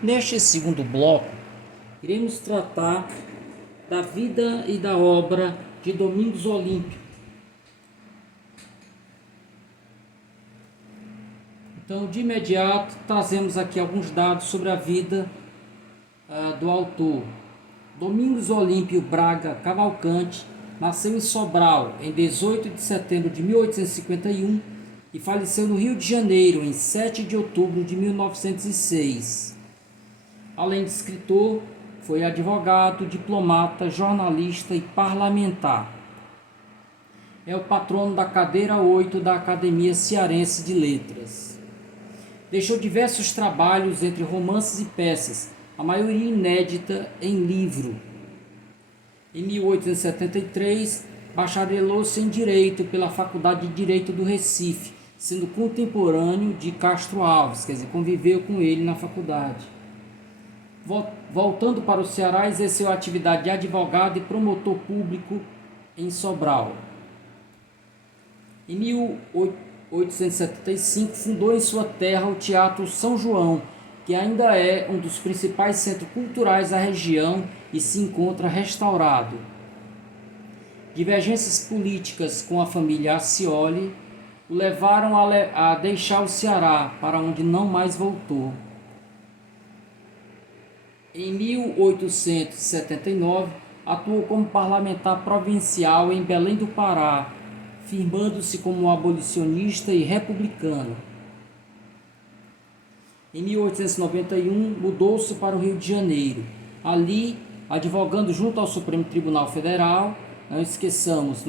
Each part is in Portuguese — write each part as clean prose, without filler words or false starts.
Neste segundo bloco, iremos tratar da vida e da obra de Domingos Olímpio. Então, de imediato, trazemos aqui alguns dados sobre a vida do autor. Domingos Olímpio Braga Cavalcante nasceu em Sobral em 18 de setembro de 1851 e faleceu no Rio de Janeiro em 7 de outubro de 1906. Além de escritor, foi advogado, diplomata, jornalista e parlamentar. É o patrono da cadeira 8 da Academia Cearense de Letras. Deixou diversos trabalhos entre romances e peças, a maioria inédita em livro. Em 1873, bacharelou-se em Direito pela Faculdade de Direito do Recife, sendo contemporâneo de Castro Alves, quer dizer, conviveu com ele na faculdade. Voltando para o Ceará, exerceu a atividade de advogado e promotor público em Sobral. Em 1875, fundou em sua terra o Teatro São João, que ainda é um dos principais centros culturais da região e se encontra restaurado. Divergências políticas com a família Accioli o levaram a deixar o Ceará, para onde não mais voltou. Em 1879, atuou como parlamentar provincial em Belém do Pará, firmando-se como abolicionista e republicano. Em 1891, mudou-se para o Rio de Janeiro. Ali, advogando junto ao Supremo Tribunal Federal, não esqueçamos,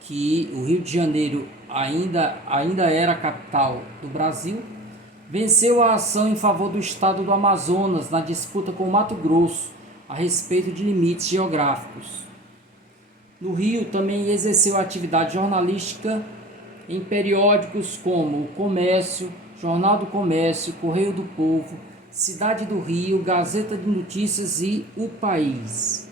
que o Rio de Janeiro ainda era a capital do Brasil, venceu a ação em favor do estado do Amazonas na disputa com o Mato Grosso a respeito de limites geográficos. No Rio também exerceu atividade jornalística em periódicos como O Comércio, Jornal do Comércio, Correio do Povo, Cidade do Rio, Gazeta de Notícias e O País.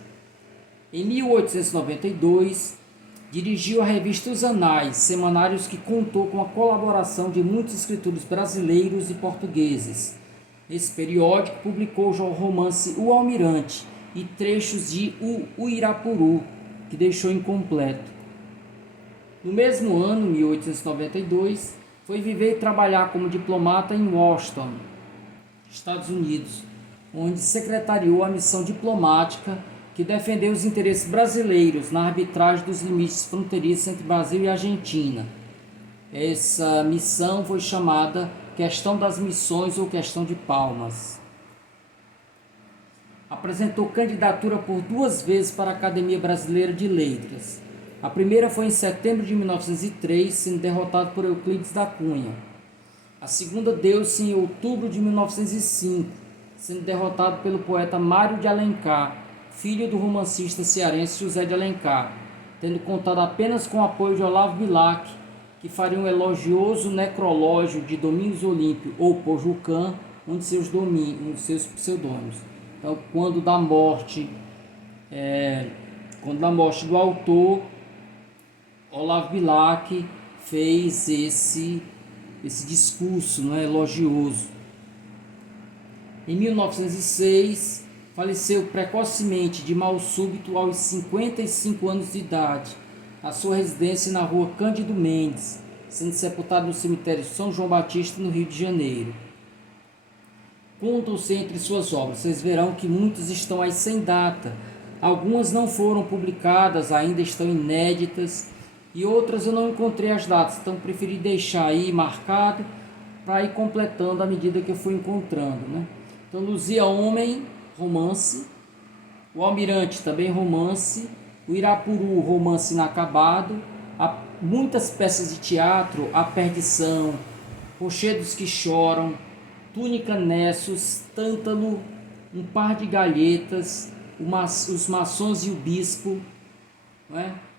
Em 1892, dirigiu a revista Os Anais, semanários que contou com a colaboração de muitos escritores brasileiros e portugueses. Nesse periódico, publicou o romance O Almirante e trechos de O Irapuru, que deixou incompleto. No mesmo ano, 1892, foi viver e trabalhar como diplomata em Washington, Estados Unidos, onde secretariou a missão diplomática que defendeu os interesses brasileiros na arbitragem dos limites fronteiriços entre Brasil e Argentina. Essa missão foi chamada Questão das Missões ou Questão de Palmas. Apresentou candidatura por 2 vezes para a Academia Brasileira de Letras. A primeira foi em setembro de 1903, sendo derrotado por Euclides da Cunha. A segunda deu-se em outubro de 1905, sendo derrotado pelo poeta Mário de Alencar, filho do romancista cearense José de Alencar, tendo contado apenas com o apoio de Olavo Bilac, que faria um elogioso necrológio de Domingos Olímpio ou Pojucã, um de seus pseudônimos. Então, quando da morte do autor, Olavo Bilac fez esse discurso elogioso. Em 1906, faleceu precocemente de mal súbito aos 55 anos de idade, à sua residência na rua Cândido Mendes, sendo sepultado no cemitério São João Batista, no Rio de Janeiro. Contam-se entre suas obras, vocês verão que muitas estão aí sem data, algumas não foram publicadas, ainda estão inéditas, e outras eu não encontrei as datas, então preferi deixar aí marcado para ir completando à medida que eu fui encontrando. Então, Luzia Homem, romance, O Almirante, também romance, O Irapuru, romance inacabado, há muitas peças de teatro, A Perdição, Rochedos que Choram, Túnica Nessos, Tântalo, Um Par de Galhetas, Os Maçons e o Bispo.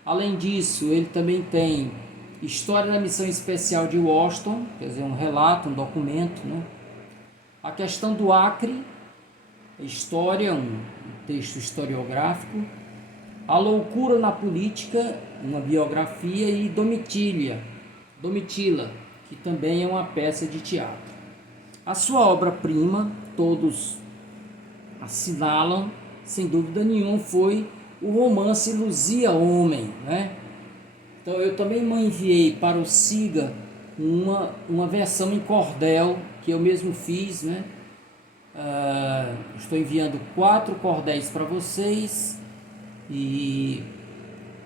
Além disso, ele também tem História da Missão Especial de Washington, quer dizer, um relato, um documento. A Questão do Acre, História, um texto historiográfico. A Loucura na Política, uma biografia. E Domitila, que também é uma peça de teatro. A sua obra-prima, todos assinalam, sem dúvida nenhuma, foi o romance Luzia Homem, né? Então eu também enviei para o Siga uma versão em cordel que eu mesmo fiz, né? Estou enviando 4 cordéis para vocês e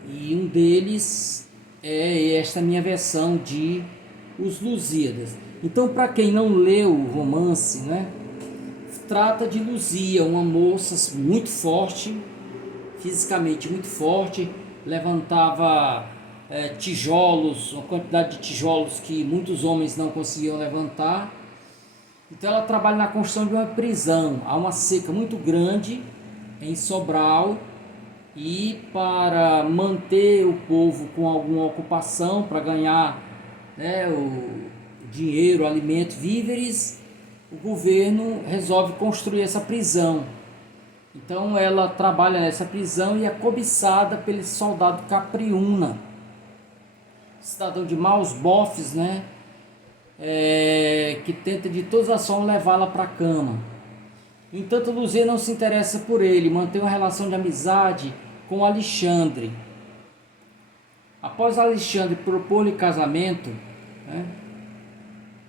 um deles é esta minha versão de Os Lusíadas. Então, para quem não leu o romance, né? Trata de Luzia, uma moça muito forte, fisicamente muito forte, levantava tijolos, uma quantidade de tijolos que muitos homens não conseguiam levantar. Então ela trabalha na construção de uma prisão. Há uma seca muito grande em Sobral e para manter o povo com alguma ocupação, para ganhar, né, o dinheiro, alimento, víveres, o governo resolve construir essa prisão. Então ela trabalha nessa prisão e é cobiçada pelo soldado Capriúna, cidadão de maus bofes, né? Que tenta de todas as formas levá-la para a cama. No entanto, Luzia não se interessa por ele, mantém uma relação de amizade com Alexandre. Após Alexandre propor-lhe casamento, né,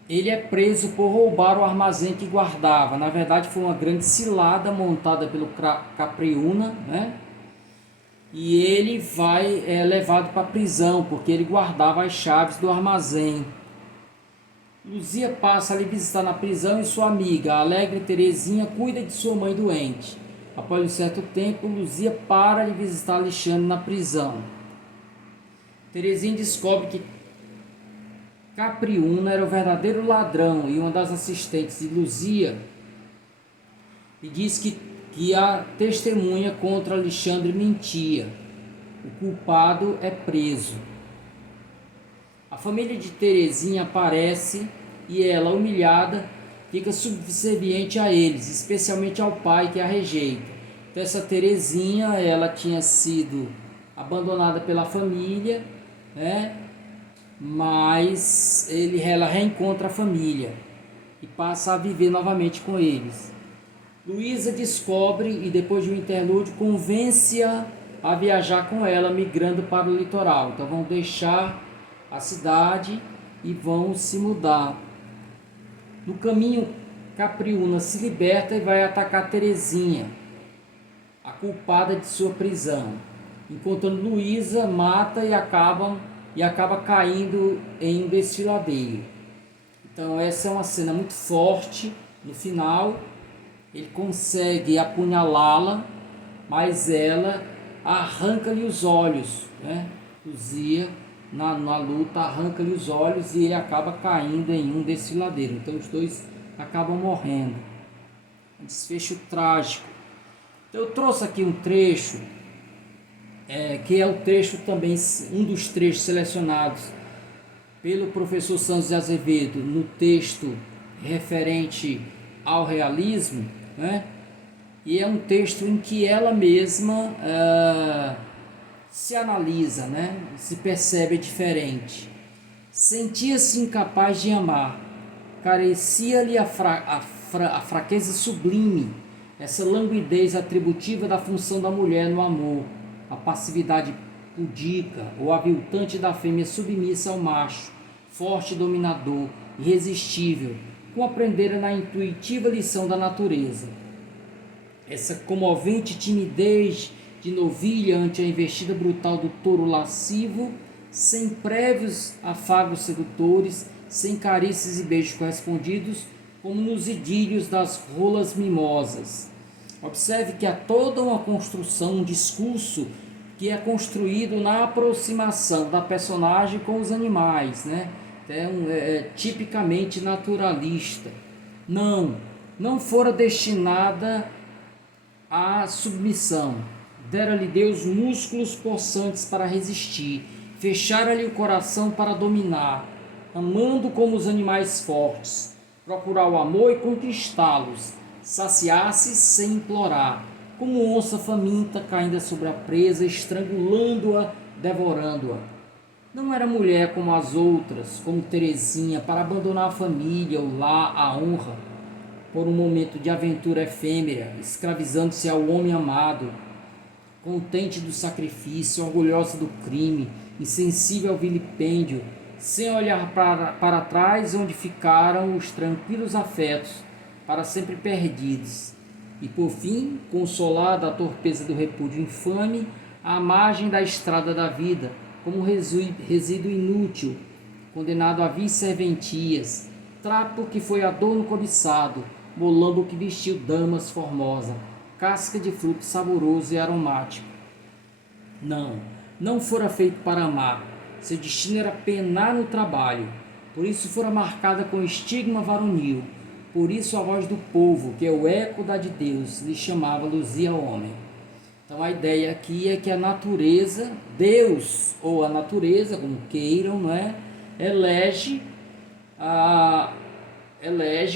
ele é preso por roubar o armazém que guardava. Na verdade, foi uma grande cilada montada pelo Capriúna, né? E ele vai levado para a prisão, porque ele guardava as chaves do armazém. Luzia passa a lhe visitar na prisão e sua amiga, a alegre Terezinha, cuida de sua mãe doente. Após um certo tempo, Luzia para de visitar Alexandre na prisão. Terezinha descobre que Capriúna era o verdadeiro ladrão e uma das assistentes de Luzia, e diz que a testemunha contra Alexandre mentia. O culpado é preso. A família de Terezinha aparece e ela, humilhada, fica subserviente a eles, especialmente ao pai que a rejeita. Então essa Terezinha, ela tinha sido abandonada pela família, né? Mas ela reencontra a família e passa a viver novamente com eles. Luísa descobre e depois de um interlúdio convence-a a viajar com ela, migrando para o litoral. Então vão deixar a cidade e vão se mudar. No caminho, Capriúna se liberta e vai atacar Terezinha, a culpada de sua prisão. Encontrando Luísa, mata e acaba caindo em um desfiladeiro. Então essa é uma cena muito forte. No final ele consegue apunhalá-la, mas ela arranca-lhe os olhos, né? Luzia na luta arranca-lhe os olhos e ele acaba caindo em um desfiladeiro. Então os dois acabam morrendo. Um desfecho trágico. Então, eu trouxe aqui um trecho que é o trecho também, um dos trechos selecionados pelo professor Santos de Azevedo no texto referente ao realismo, né? E é um texto em que ela mesma se analisa, né? Se percebe diferente. Sentia-se incapaz de amar, carecia-lhe a fraqueza sublime, essa languidez atributiva da função da mulher no amor, a passividade pudica ou aviltante da fêmea submissa ao macho, forte dominador, irresistível, como aprendera na intuitiva lição da natureza. Essa comovente timidez de novilha ante a investida brutal do touro lascivo, sem prévios afagos sedutores, sem carícias e beijos correspondidos, como nos idílios das rolas mimosas. Observe que há toda uma construção, um discurso que é construído na aproximação da personagem com os animais, né? É tipicamente naturalista. Não fora destinada à submissão. Dera-lhe Deus músculos possantes para resistir, fechara-lhe o coração para dominar, amando como os animais fortes, procurar o amor e conquistá-los, saciar-se sem implorar, como onça faminta caindo sobre a presa, estrangulando-a, devorando-a. Não era mulher como as outras, como Terezinha, para abandonar a família, o lar, a honra. por um momento de aventura efêmera, escravizando-se ao homem amado, contente do sacrifício, orgulhosa do crime, insensível ao vilipêndio, sem olhar para trás onde ficaram os tranquilos afetos, para sempre perdidos. E por fim, consolada a torpeza do repúdio infame, à margem da estrada da vida, como resíduo inútil, condenado a vis serventias, trapo que foi adorno cobiçado, molambo que vestiu damas formosa, casca de fruto saboroso e aromático. Não fora feito para amar, seu destino era penar no trabalho, por isso fora marcada com estigma varonil, por isso a voz do povo, que é o eco da de Deus, lhe chamava Luzia homem. Então a ideia aqui é que a natureza, Deus ou a natureza, como queiram, não é? elege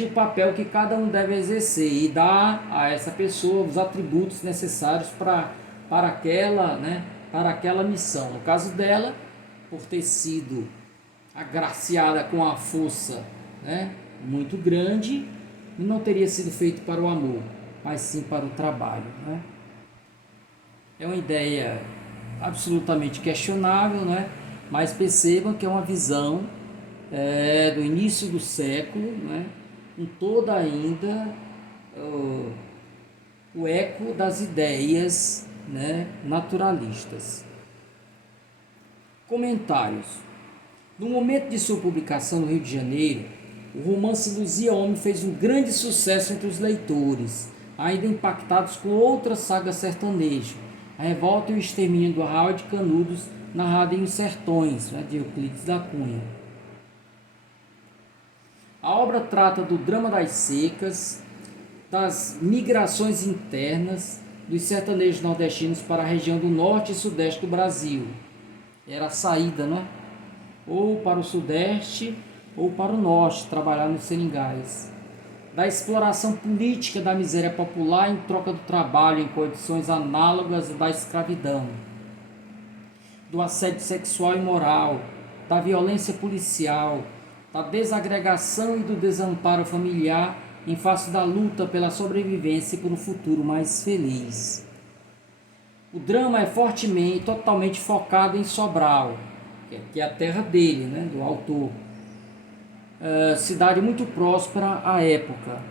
o papel que cada um deve exercer e dá a essa pessoa os atributos necessários para aquela missão. No caso dela, por ter sido agraciada com a força, né, muito grande, não teria sido feito para o amor, mas sim para o trabalho, né? É uma ideia absolutamente questionável, né? Mas percebam que é uma visão do início do século, né? Com toda ainda o eco das ideias, né, naturalistas. Comentários. No momento de sua publicação no Rio de Janeiro, o romance Luzia Homem fez um grande sucesso entre os leitores, ainda impactados com outra saga sertaneja, A Revolta e o Extermínio do Arraial de Canudos, narrada em Os Sertões, de Euclides da Cunha. A obra trata do drama das secas, das migrações internas dos sertanejos nordestinos para a região do norte e sudeste do Brasil. Era a saída, né? Ou para o sudeste ou para o norte, trabalhar nos seringais. Da exploração política da miséria popular em troca do trabalho em condições análogas da escravidão. Do assédio sexual e moral, da violência policial, da desagregação e do desamparo familiar em face da luta pela sobrevivência e por um futuro mais feliz. O drama é fortemente, totalmente focado em Sobral, que é a terra dele, né, do autor. Cidade muito próspera à época.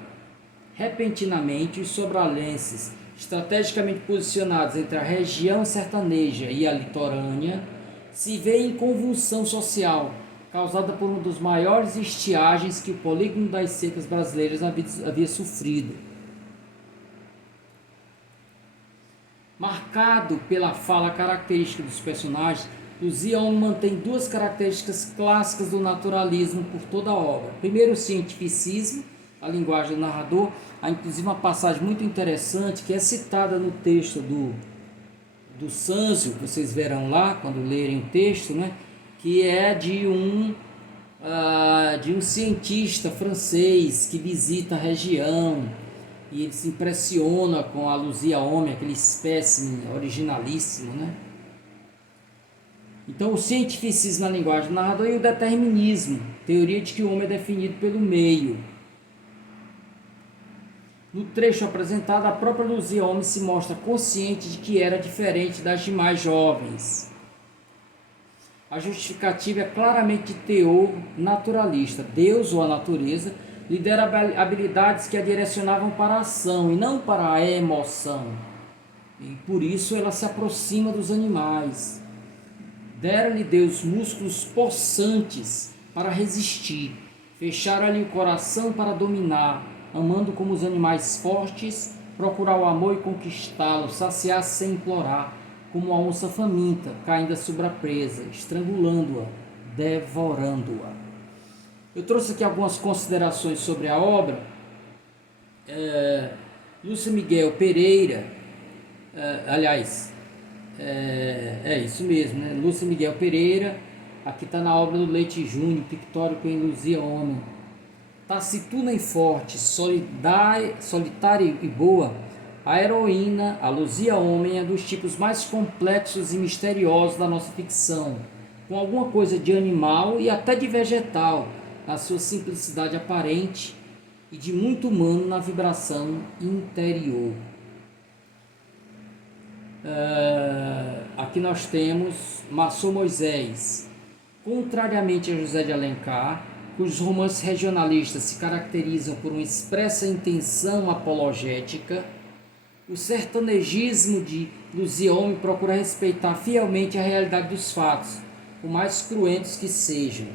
Repentinamente, os sobralenses, estrategicamente posicionados entre a região sertaneja e a litorânea, se veem em convulsão social, causada por uma das maiores estiagens que o polígono das secas brasileiras havia sofrido. Marcado pela fala característica dos personagens, Luzia Homem mantém duas características clássicas do naturalismo por toda a obra. Primeiro, o cientificismo, a linguagem do narrador. Há inclusive uma passagem muito interessante que é citada no texto do Sanzio, que vocês verão lá quando lerem o texto, né? Que é de um cientista francês que visita a região e ele se impressiona com a Luzia Homem, aquele espécime originalíssimo, né? Então, o cientificismo na linguagem do narrador e o determinismo, teoria de que o homem é definido pelo meio. No trecho apresentado, a própria Luzia Homem se mostra consciente de que era diferente das demais jovens. A justificativa é claramente de teor naturalista. Deus ou a natureza lhe dera habilidades que a direcionavam para a ação e não para a emoção. E por isso ela se aproxima dos animais. Dera-lhe Deus músculos possantes para resistir, fechara-lhe o coração para dominar, amando como os animais fortes, procurar o amor e conquistá-lo, saciar-se sem implorar, como a onça faminta, caindo sobre a presa, estrangulando-a, devorando-a. Eu trouxe aqui algumas considerações sobre a obra. Lúcia Miguel Pereira, isso mesmo, né? Lúcia Miguel Pereira, aqui está na obra do Leite Júnior, pictórico em Luzia Homem. Taciturna e forte, solitária e boa, a heroína, a Luzia Homem, é dos tipos mais complexos e misteriosos da nossa ficção, com alguma coisa de animal e até de vegetal, na sua simplicidade aparente e de muito humano na vibração interior. Aqui nós temos Maçom Moisés. Contrariamente a José de Alencar, cujos romances regionalistas se caracterizam por uma expressa intenção apologética, o sertanegismo de Luzia Homem procura respeitar fielmente a realidade dos fatos, por mais cruentos que sejam.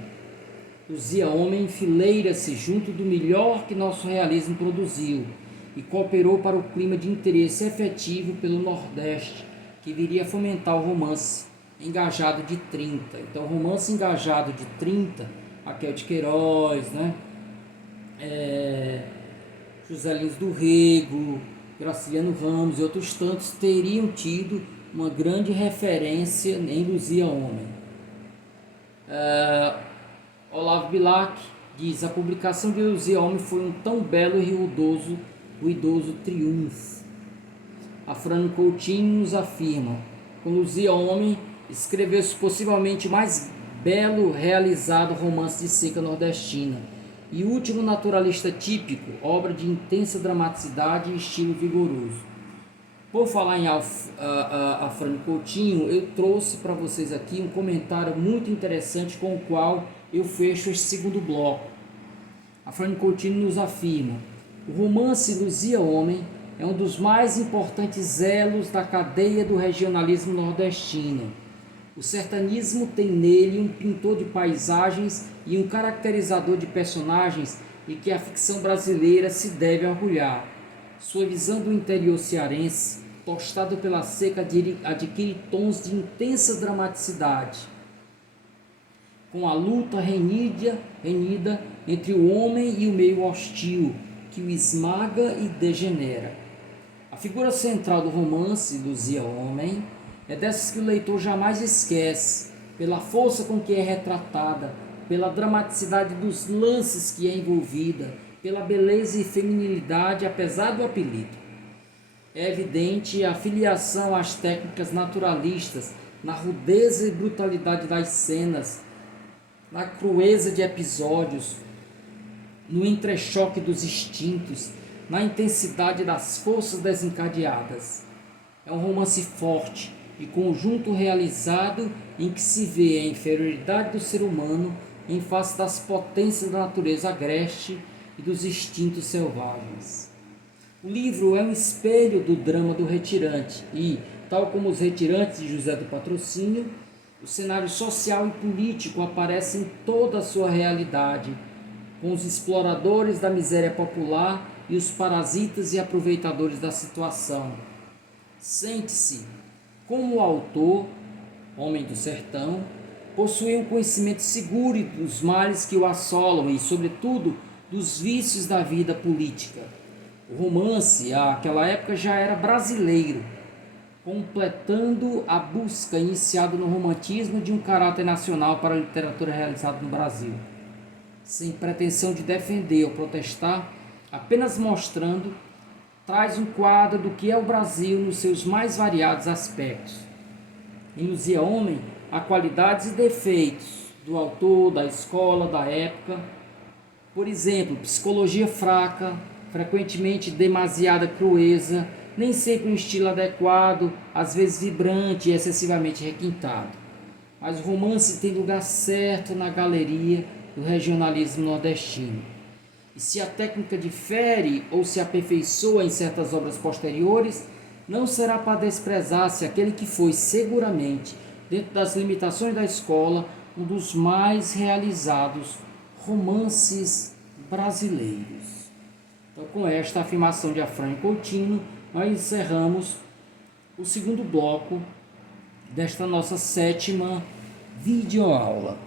Luzia Homem enfileira-se junto do melhor que nosso realismo produziu e cooperou para o clima de interesse efetivo pelo Nordeste, que viria a fomentar o romance engajado de 30. Então, o romance engajado de 30, Raquel de Queiroz, né? José Lins do Rego, Graciliano Ramos e outros tantos teriam tido uma grande referência em Luzia Homem. Olavo Bilac diz: a publicação de Luzia Homem foi um tão belo e ruidoso triunfo. Afrânio Coutinho nos afirma: com Luzia Homem escreveu-se possivelmente o mais belo realizado romance de seca nordestina e último naturalista típico, obra de intensa dramaticidade e estilo vigoroso. Por falar em Afrânio Coutinho, eu trouxe para vocês aqui um comentário muito interessante com o qual eu fecho este segundo bloco. Afrânio Coutinho nos afirma: o romance Luzia Homem é um dos mais importantes elos da cadeia do regionalismo nordestino. O sertanismo tem nele um pintor de paisagens e um caracterizador de personagens em que a ficção brasileira se deve orgulhar. Sua visão do interior cearense, tostado pela seca, adquire tons de intensa dramaticidade, com a luta renhida entre o homem e o meio hostil, que o esmaga e degenera. A figura central do romance, Luzia Homem, é dessas que o leitor jamais esquece, pela força com que é retratada, pela dramaticidade dos lances que é envolvida, pela beleza e feminilidade, apesar do apelido. É evidente a filiação às técnicas naturalistas, na rudeza e brutalidade das cenas, na crueza de episódios, no entrechoque dos instintos, na intensidade das forças desencadeadas. É um romance forte, de conjunto realizado em que se vê a inferioridade do ser humano em face das potências da natureza agreste e dos instintos selvagens. O livro é um espelho do drama do retirante e, tal como os retirantes de José do Patrocínio, o cenário social e político aparece em toda a sua realidade, com os exploradores da miséria popular e os parasitas e aproveitadores da situação. Sente-se como o autor, homem do sertão, possui um conhecimento seguro dos males que o assolam e, sobretudo, dos vícios da vida política. O romance, àquela época, já era brasileiro, completando a busca iniciada no romantismo de um caráter nacional para a literatura realizada no Brasil, sem pretensão de defender ou protestar, apenas mostrando, traz um quadro do que é o Brasil nos seus mais variados aspectos. Em Luzia Homem, há qualidades e defeitos do autor, da escola, da época. Por exemplo, psicologia fraca, frequentemente demasiada crueza, nem sempre um estilo adequado, às vezes vibrante e excessivamente requintado. Mas o romance tem lugar certo na galeria do regionalismo nordestino. E se a técnica difere ou se aperfeiçoa em certas obras posteriores, não será para desprezar-se aquele que foi, seguramente, dentro das limitações da escola, um dos mais realizados romances brasileiros. Então, com esta afirmação de Afrânio Coutinho, nós encerramos o segundo bloco desta nossa 7ª videoaula.